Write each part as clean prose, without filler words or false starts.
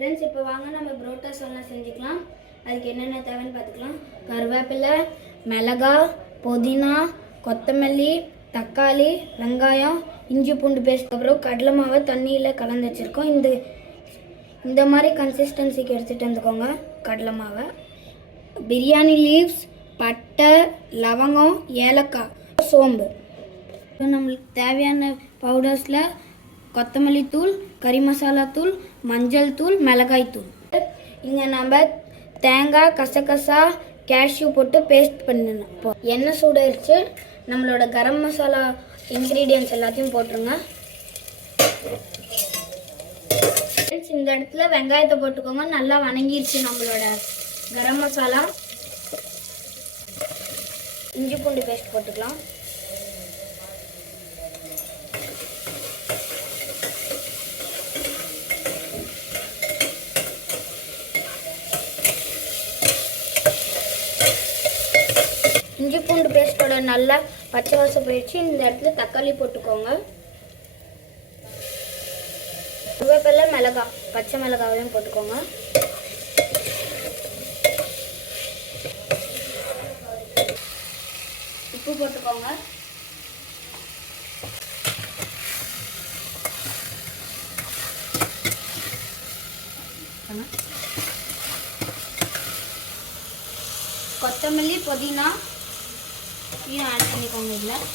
Friends, இப்போ வாங்க நம்ம புரோட்டா சால்னா செஞ்சுக்கலாம். அதுக்கு என்னென்ன தேவைன்னு பார்த்துக்கலாம். கருவேப்பிலை, மிளகாய், புதினா, கொத்தமல்லி, தக்காளி, வெங்காயம், இஞ்சி பூண்டு பேஸ்ட், அப்புறம் கடலை மாவை தண்ணியில் கலந்து வச்சுருக்கோம். இந்த மாதிரி கன்சிஸ்டன்சிக்கு எடுத்துகிட்டு வந்துக்கோங்க. கடலை மாவை, பிரியாணி லீவ்ஸ், பட்டை, லவங்கம், ஏலக்காய், சோம்பு. நம்மளுக்கு தேவையான பவுடர்ஸில் கொத்தமல்லி தூள், கறி மசாலா தூள், மஞ்சள் தூள், மிளகாய் தூள். இங்கே நம்ம தேங்காய், கசகசா, கேஷ்யூ போட்டு பேஸ்ட் பண்ணணும். எண்ணெய் சூடாயிருச்சு. நம்மளோட கரம் மசாலா இன்க்ரீடியன்ட்ஸ் எல்லாத்தையும் போட்டுருங்க. இந்த இடத்துல வெங்காயத்தை போட்டுக்கோங்க. நல்லா வணங்கிருச்சு நம்மளோட கரம் மசாலா. இஞ்சி பூண்டு பேஸ்ட் போட்டுக்கலாம். இஞ்சி பூண்டு பேஸ்ட்டோட நல்லா பச்சை வாசம் போயிடுச்சு. இந்த இடத்துல தக்காளி போட்டுக்கோங்க. கருவேப்பிலை, மிளகாய், பச்சை மிளகாவையும் போட்டுக்கோங்க. உப்பு போட்டுக்கோங்க. கொத்தமல்லி, புதினா ஆட் பண்ணிக்கோங்க. இதில்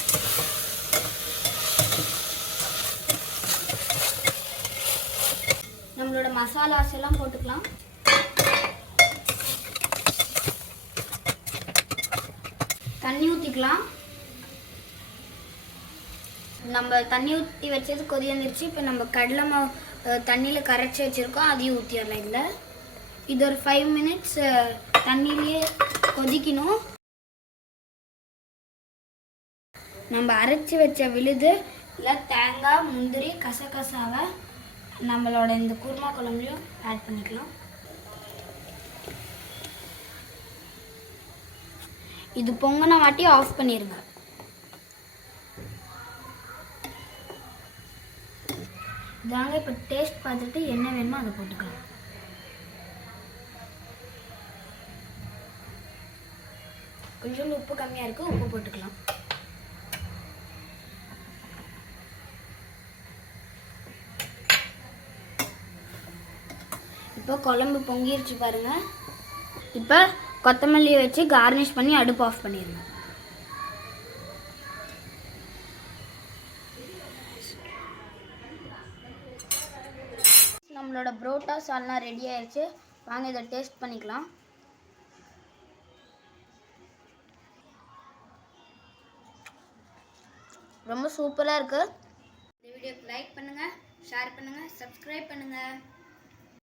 நம்மளோட மசாலாஸ் எல்லாம் போட்டுக்கலாம். தண்ணி ஊற்றிக்கலாம். நம்ம தண்ணி ஊற்றி வச்சது கொதி வந்துருச்சு. இப்போ நம்ம கடலை மாவு தண்ணியில் கரைச்சி வச்சுருக்கோம், அதையும் ஊற்றிடலாம். இதில் இது ஒரு 5 மினிட்ஸ் தண்ணியிலேயே கொதிக்கணும். நம்ம அரைச்சி வச்ச விழுது இல்லை தேங்காய், முந்திரி, கசகசாவை நம்மளோட இந்த குருமா குழம்புலையும் ஆட் பண்ணிக்கலாம். இது பொங்கின வாட்டி ஆஃப் பண்ணிடுங்க. இதாங்க இப்போ டேஸ்ட் பார்த்துட்டு என்ன வேணுமோ அதை போட்டுக்கலாம். கொஞ்சம் உப்பு கம்மியாக இருக்குது, உப்பு போட்டுக்கலாம். இப்போ குழம்பு பொங்கிருச்சு பாருங்க. இப்போ கொத்தமல்லியை வச்சு கார்னிஷ் பண்ணி அடுப்பு ஆஃப் பண்ணிடுங்க. நம்மளோட புரோட்டா சால்னா ரெடி ஆயிடுச்சு. வாங்க இதை டேஸ்ட் பண்ணிக்கலாம். ரொம்ப சூப்பராக இருக்குது. இந்த வீடியோக்கு லைக் பண்ணுங்கள், ஷேர் பண்ணுங்கள், சப்ஸ்கிரைப் பண்ணுங்கள்.